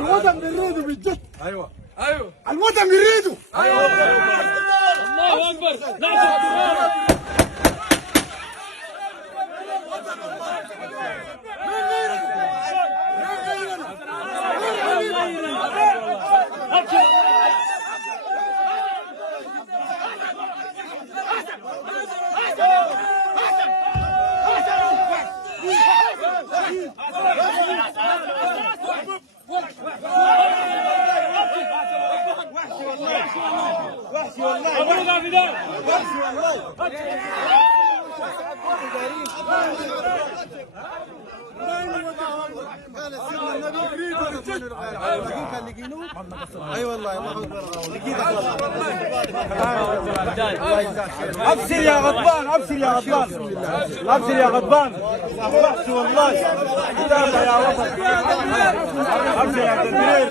الوطن بيريده بالجد. ايوه الوطن بيريده. الله اكبر. لا وحشي والله. وحشي اي والله. ابشر يا غضبان، ابشر يا غضبان، ابشر يا غضبان. وحشي والله. يا وطن ابشر يا تدبير.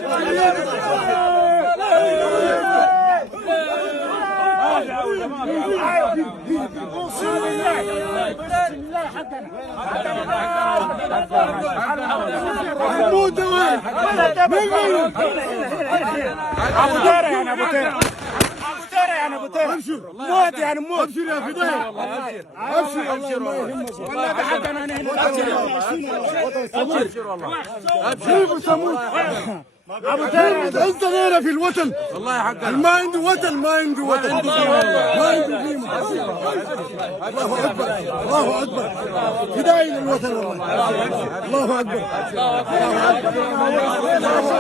محمود وين؟ ابو تيرة يعني ابو تيرة. ابو تيرة يعني ابو تيرة. ابشر موت يعني موت. ابشر يا فداء. ابشر ابشر والله ده حقنا هنا. ابشر والله. ابشر تموت. ابو تيرة انت غيره في الوطن. والله حقنا. ما عنده وطن، ما عنده وطن، ما عنده قيمة. الله اكبر، الله اكبر. فدائي للوطن والله. الله اكبر، الله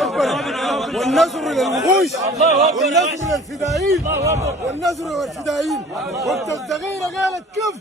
اكبر. والنصر للوحوش، والنصر للفدائيين، والنصر للفدائيين. وقت الصغيرة قالت كف.